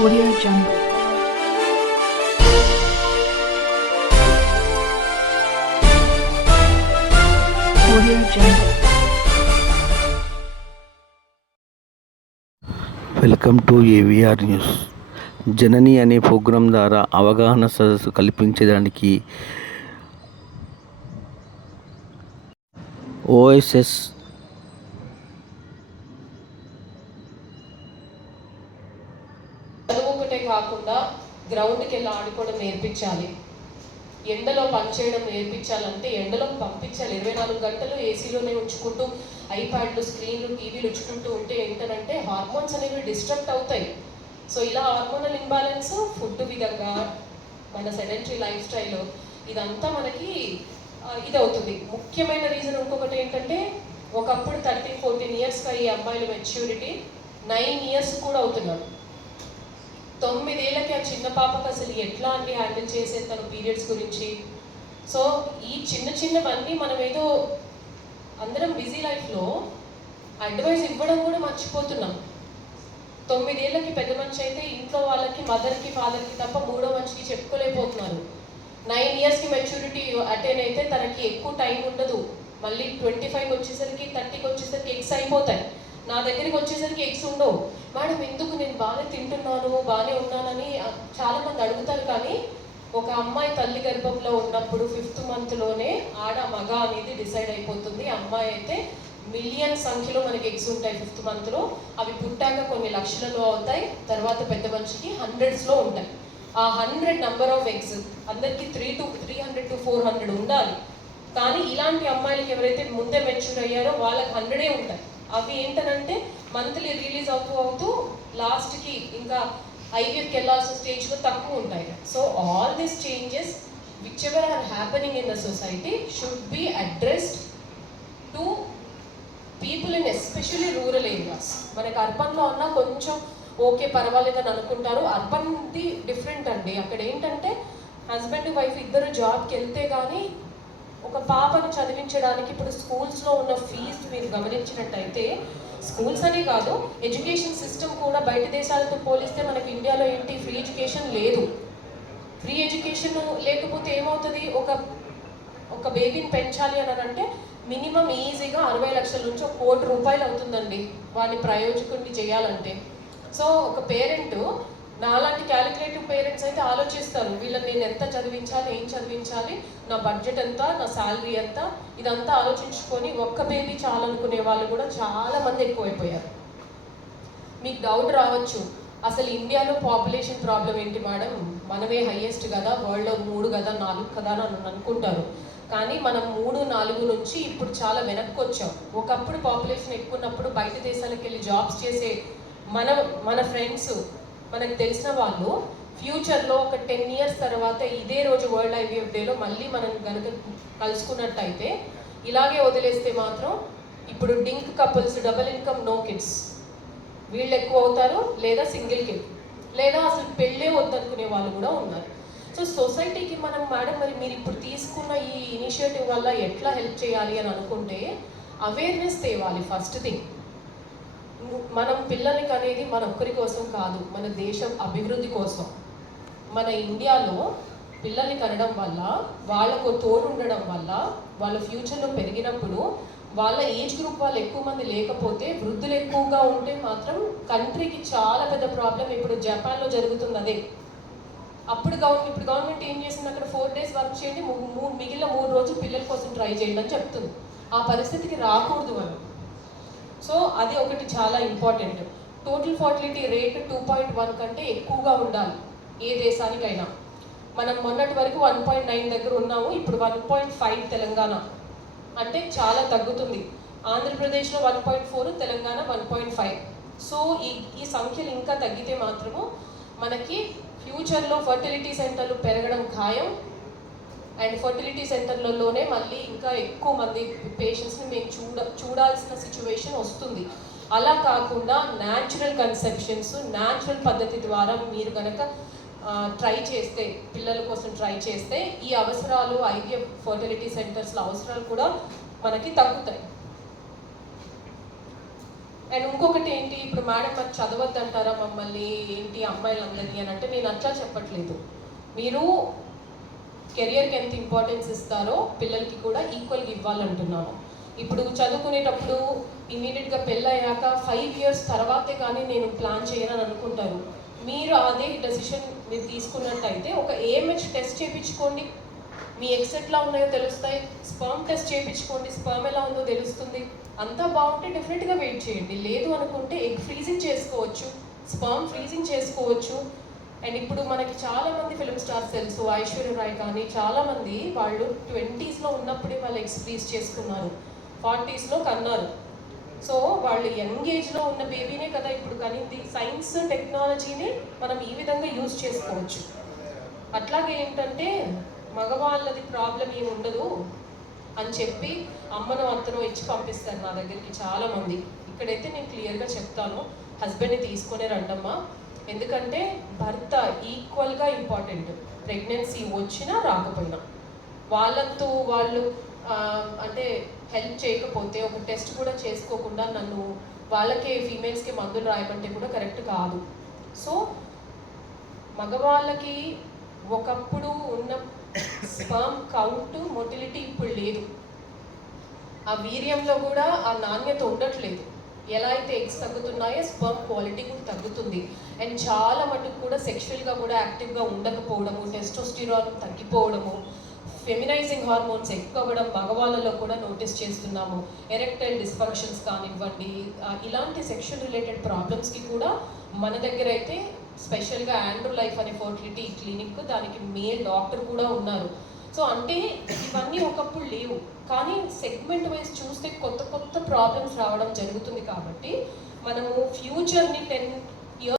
Audio Jungle. Audio Jungle. Welcome to AVR news. Janani అనే programme ద్వారా అవగాహన సదస్సు కల్పించడానికి ఓఎస్ఎస్ చదువుకుంటే కాకుండా గ్రౌండ్కి వెళ్ళి ఆడుకోవడం నేర్పించాలి. ఎండలో పనిచేయడం నేర్పించాలంటే ఎండలో పంపించాలి. 24 గంటలు ఏసీలోనే ఉంచుకుంటూ ఐప్యాడ్లు, స్క్రీన్లు, టీవీలు ఉంచుకుంటూ ఉంటే ఏంటంటే హార్మోన్స్ అనేవి డిస్ట్రక్ట్ అవుతాయి. సో ఇలా హార్మోనల్ ఇంబ్యాలెన్స్, ఫుడ్ విధంగా, మన సెడెంటరీ లైఫ్ స్టైల్, ఇదంతా మనకి ఇది అవుతుంది. ముఖ్యమైన రీజన్ ఇంకొకటి ఏంటంటే ఒకప్పుడు 13-14 ఇయర్స్గా ఈ అమ్మాయిల మెచ్యూరిటీ 9 ఇయర్స్ కూడా అవుతున్నారు. 9 ఏళ్ళకి ఆ చిన్న పాపకు అసలు ఎట్లా అండి హ్యాండిల్ చేసే తన పీరియడ్స్ గురించి. సో ఈ చిన్నవన్నీ మనం ఏదో అందరం బిజీ లైఫ్లో అడ్వైస్ ఇవ్వడం కూడా మర్చిపోతున్నాం. 9 ఏళ్ళకి పెద్ద మనిషి అయితే ఇంట్లో వాళ్ళకి, మదర్కి, ఫాదర్కి తప్ప మూడో మనిషికి చెప్పుకోలేకపోతున్నారు. 9 ఇయర్స్కి మెచ్యూరిటీ అటైన్ అయితే తనకి ఎక్కువ టైం ఉండదు. మళ్ళీ 25కి వచ్చేసరికి, 30కి వచ్చేసరికి ఎగ్స్ అయిపోతాయి. నా దగ్గరికి వచ్చేసరికి ఎగ్స్ ఉండవు. మేడం ఎందుకు, నేను బాగానే తింటున్నాను, బాగానే ఉన్నానని చాలామంది అడుగుతారు. కానీ ఒక అమ్మాయి తల్లి గర్భంలో ఉన్నప్పుడు 5th మంత్లోనే ఆడ మగ అనేది డిసైడ్ అయిపోతుంది. అమ్మాయి అయితే మిలియన్ సంఖ్యలో మనకి ఎగ్స్ ఉంటాయి 5th మంత్లో. అవి పుట్టాక కొన్ని లక్షలలో అవుతాయి, తర్వాత పెద్ద మనిషికి 100sలో ఉంటాయి. ఆ 100 నెంబర్ ఆఫ్ ఎగ్స్ అందరికీ 300 to 400 ఉండాలి. కానీ ఇలాంటి అమ్మాయిలకి ఎవరైతే ముందే మెచ్యూర్ అయ్యారో వాళ్ళకి 100 ఉంటాయి. అవి ఏంటనంటే మంత్లీ రిలీజ్ అవుతూ లాస్ట్కి ఇంకా ఐవీఎఫ్కి వెళ్ళాల్సిన స్టేజ్లో తక్కువ ఉంటాయి. So all these changes which ever are happening in the society should be addressed to people in especially rural areas. మనకి అర్బన్లో ఉన్న కొంచెం ఓకే పర్వాలేదని అనుకుంటారు. అర్బన్ది డిఫరెంట్ అండి. అక్కడ ఏంటంటే హస్బెండ్ వైఫ్ ఇద్దరు జాబ్కి వెళ్తే కానీ ఒక పాపను చదివించడానికి ఇప్పుడు స్కూల్స్లో ఉన్న ఫీజు మీరు గమనించినట్టయితే, స్కూల్స్ అనే కాదు ఎడ్యుకేషన్ సిస్టమ్ కూడా బయట దేశాలతో పోలిస్తే మనకి ఇండియాలో ఏంటి, ఫ్రీ ఎడ్యుకేషన్ లేదు. ఫ్రీ ఎడ్యుకేషన్ లేకపోతే ఏమవుతుంది, ఒక బేబీని పెంచాలి అని అంటే మినిమం ఈజీగా 60 లక్షల నుంచి 1 కోటి రూపాయలు అవుతుందండి వాడిని ప్రయోజకుడిని చేయాలంటే. సో ఒక పేరెంట్, నాలాంటి క్యాలిక్యులేటివ్ పేరెంట్స్ అయితే ఆలోచిస్తారు, వీళ్ళని నేను ఎంత చదివించాలి, ఏం చదివించాలి, నా బడ్జెట్ ఎంత, నా శాలరీ ఎంత, ఇదంతా ఆలోచించుకొని ఒక్క బేబీ చాలనుకునే వాళ్ళు కూడా చాలామంది ఎక్కువైపోయారు. మీకు డౌట్ రావచ్చు, అసలు ఇండియాలో పాపులేషన్ ప్రాబ్లం ఏంటి మేడం, మనమే హైయెస్ట్ కదా, వరల్డ్లో 3 కదా 4 కదా అని అనుకుంటారు. కానీ మనం 3-4 నుంచి ఇప్పుడు చాలా వెనక్కి వచ్చాం. ఒకప్పుడు పాపులేషన్ ఎక్కువ ఉన్నప్పుడు బయట దేశాలకు వెళ్ళి జాబ్స్ చేసే మన ఫ్రెండ్స్, మనకు తెలిసిన వాళ్ళు ఫ్యూచర్లో ఒక 10 ఇయర్స్ తర్వాత ఇదే రోజు వరల్డ్ ఐవీఎఫ్ డేలో మళ్ళీ మనం కనుక కలుసుకున్నట్టయితే, ఇలాగే వదిలేస్తే మాత్రం ఇప్పుడు DINK couples, double income, no kids, వీళ్ళు ఎక్కువ అవుతారు, లేదా సింగిల్ కిడ్, లేదా అసలు పెళ్ళే వద్దనుకునే వాళ్ళు కూడా ఉన్నారు. సో సొసైటీకి మనం మేడం మరి మీరు ఇప్పుడు తీసుకున్న ఈ ఇనిషియేటివ్ వల్ల ఎట్లా హెల్ప్ చేయాలి అని అనుకుంటే అవేర్నెస్ తేవాలి. ఫస్ట్ థింగ్, మనం పిల్లలకి అనేది మన ఒక్కరి కోసం కాదు, మన దేశం అభివృద్ధి కోసం. మన ఇండియాలో పిల్లల్ని కనడం వల్ల, వాళ్ళకు తోడు ఉండడం వల్ల, వాళ్ళ ఫ్యూచర్లో పెరిగినప్పుడు వాళ్ళ ఏజ్ గ్రూప్ వాళ్ళు ఎక్కువ మంది లేకపోతే, వృద్ధులు ఎక్కువగా ఉంటే మాత్రం కంట్రీకి చాలా పెద్ద ప్రాబ్లం. ఇప్పుడు జపాన్లో జరుగుతుంది అదే. ఇప్పుడు గవర్నమెంట్ ఏం చేసింది, అక్కడ 4 days వర్క్ చేయండి, మిగిలిన 3 రోజులు పిల్లల కోసం ట్రై చేయండి అని చెప్తుంది. ఆ పరిస్థితికి రాకూడదు మనం. సో అది ఒకటి చాలా ఇంపార్టెంట్. టోటల్ ఫర్టిలిటీ రేట్ 2.1 కంటే ఎక్కువగా ఉండాలి ఏ దేశానికైనా. మనం మొన్నటి వరకు 1.9 దగ్గర ఉన్నాము, ఇప్పుడు 1.5 తెలంగాణ, అంటే చాలా తగ్గుతుంది. ఆంధ్రప్రదేశ్లో 1.4, తెలంగాణ 1.5. సో ఈ సంఖ్యలు ఇంకా తగ్గితే మాత్రము మనకి ఫ్యూచర్లో ఫర్టిలిటీ సెంటర్లు పెరగడం ఖాయం. అండ్ ఫర్టిలిటీ సెంటర్లలోనే మళ్ళీ ఇంకా ఎక్కువ మంది పేషెంట్స్ని మేము చూడాల్సిన సిచ్యువేషన్ వస్తుంది. అలా కాకుండా న్యాచురల్ కన్సెప్షన్స్, న్యాచురల్ పద్ధతి ద్వారా మీరు కనుక ట్రై చేస్తే, పిల్లల కోసం ట్రై చేస్తే, ఈ అవసరాలు ఐవీఎఫ్ ఫర్టిలిటీ సెంటర్స్లో అవసరాలు కూడా మనకి తగ్గుతాయి. అండ్ ఇంకొకటి ఏంటి, ఇప్పుడు మేడం మరి చదవద్దంటారా మమ్మల్ని ఏంటి అమ్మాయిలందరినీ అని అంటే నేను అట్లా చెప్పట్లేదు. మీరు కెరియర్కి ఎంత ఇంపార్టెన్స్ ఇస్తారో పిల్లలకి కూడా ఈక్వల్గా ఇవ్వాలంటున్నాను. ఇప్పుడు చదువుకునేటప్పుడు ఇమీడియట్గా పెళ్ళయ్యాక 5 years తర్వాతే కానీ నేను ప్లాన్ చేయనని అనుకుంటారు. మీరు అదే డెసిషన్ మీరు తీసుకున్నట్టయితే ఒక AMH టెస్ట్ చేయించుకోండి, మీ ఎగ్స్ ఎట్లా ఉన్నాయో తెలుస్తాయి. స్పర్మ్ టెస్ట్ చేయించుకోండి, స్పర్మ్ ఎలా ఉందో తెలుస్తుంది. అంతా బాగుంటే డెఫినెట్గా వెయిట్ చేయండి. లేదు అనుకుంటే ఎగ్ ఫ్రీజింగ్ చేసుకోవచ్చు, స్పర్మ్ ఫ్రీజింగ్ చేసుకోవచ్చు. అండ్ ఇప్పుడు మనకి చాలామంది ఫిల్మ్ స్టార్స్ తెలుసు, ఐశ్వర్య రాయ్ కానీ చాలామంది వాళ్ళు 20s ఉన్నప్పుడే వాళ్ళు ఎగ్స్ ఫ్రీజ్ చేసుకున్నారు, 40s కన్నారు. సో వాళ్ళు యంగ్ ఏజ్లో ఉన్న బేబీనే కదా ఇప్పుడు కనింది. సైన్స్ టెక్నాలజీని మనం ఈ విధంగా యూజ్ చేసుకోవచ్చు. అట్లాగే ఏంటంటే మగవాళ్ళది ప్రాబ్లం ఏమి ఉండదు అని చెప్పి అమ్మను అత్తను ఇచ్చి పంపిస్తారు నా దగ్గరికి చాలామంది. ఇక్కడైతే నేను క్లియర్గా చెప్తాను, హస్బెండ్ని తీసుకునే రండమ్మా. ఎందుకంటే భర్త ఈక్వల్గా ఇంపార్టెంట్, ప్రెగ్నెన్సీ వచ్చినా రాకపోయినా. వాళ్ళంతూ వాళ్ళు అంటే హెల్ప్ చేయకపోతే ఒక టెస్ట్ కూడా చేసుకోకుండా నన్ను వాళ్ళకే ఫీమేల్స్కి మందులు రాయమంటే కూడా కరెక్ట్ కాదు. సో మగవాళ్ళకి ఒకప్పుడు ఉన్న స్పర్మ్ కౌంట్ మొటిలిటీ ఇప్పుడు లేదు. ఆ వీర్యంలో కూడా ఆ నాణ్యత ఉండట్లేదు. ఎలా అయితే ఎగ్స్ తగ్గుతున్నాయో స్పర్మ్ క్వాలిటీ కూడా తగ్గుతుంది. అండ్ చాలా మటుకు కూడా సెక్షువల్గా కూడా యాక్టివ్గా ఉండకపోవడము, టెస్టోస్టిరాన్ తగ్గిపోవడము, ఫెమినైజింగ్ హార్మోన్స్ ఎక్కువ అవ్వడం మగవాళ్ళలో కూడా నోటీస్ చేస్తున్నాము. ఎరెక్టైల్ డిస్ఫంక్షన్స్ కానివ్వండి, ఇలాంటి సెక్షువల్ రిలేటెడ్ ప్రాబ్లమ్స్కి కూడా మన దగ్గర అయితే స్పెషల్గా ఆండ్రూ లైఫ్ అనే ఫర్టిలిటీ క్లినిక్, దానికి మేల్ డాక్టర్ కూడా ఉన్నారు. సో అంటే ఇవన్నీ ఒకప్పుడు లేవు, కానీ సెగ్మెంట్ వైజ్ చూస్తే కొత్త కొత్త ప్రాబ్లమ్స్ రావడం జరుగుతుంది. కాబట్టి మనము ఫ్యూచర్ని